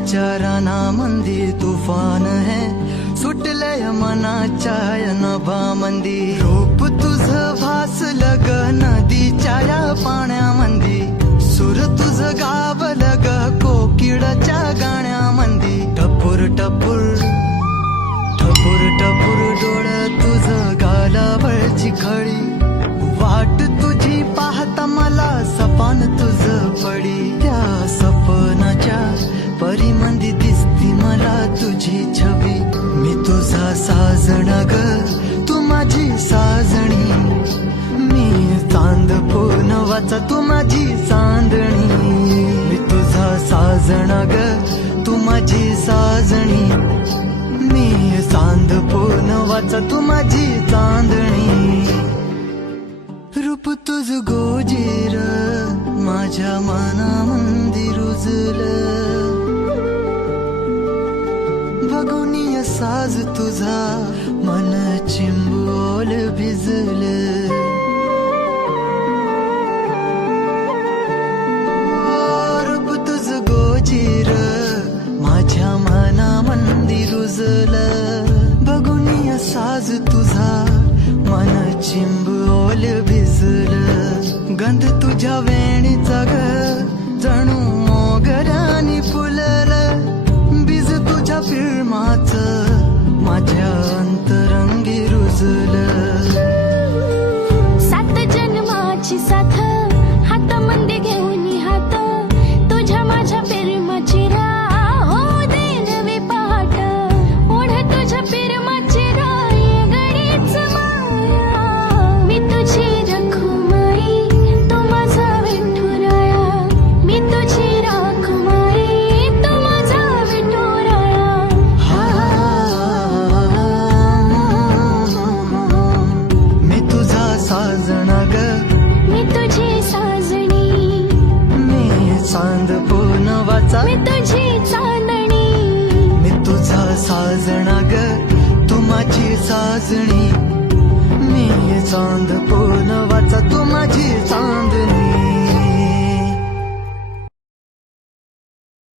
प्रेमाच्या रानामंदी तुफान है सुटलय मनाच्या नभामंदी रूप तुझं भासलं ग नदीच्या या पाण्यामंदी सूर तुझं गावलं ग कोकिळाच्या गाण्यामंदी टपूर टपूर टपूर टपूर डोळं तुझं गालावरची खळी वाट तुझी पाहता मला सपान तुझं पडी त्या सपनाच्या परिमंदी दिसती मला तुझी छबी मी तुझा साजण ग तू माझी साजणी मी चांद पूनवाचा तू माझी चांदणी मी तुझा साजण ग तू माझी साजणी मी चांद पूनवाचा तू माझी चांदणी रूप तुझ गोजीर माझ्या मनामंदी रुजलं बघुनिय साज तुझा मन चिंबोल भिजलं रूप तुझ गोजीर माझ्या मनामंदी रुजलं बघुनिय साज तुझा मन चिंबोल भिजलं गंध तुझ्या वेणीचा ग जणू मोगऱ्यानी फुललं बीज तुझ्या प्रेमाचं माझ्या अंतरंगी रुजलं सात जन्माची साथ हातामध्ये घेऊन हात तुझ्या माझ्या प्रेमाची राह हो दे नवी पहाट ओढ तुझ्या प्रेमाची राह ये गडीच माया मी तुझी रखुमाई तू माझा विठुराया मी तुझी रखुमाई तू माझा विठुराया मी तुझा साजण ग मी तुझी साजणी मी चांद पूनवाचा मी तुझी चांदणी मी तुझा साजण ग तू माझी साजणी मी चांद पूनवाचा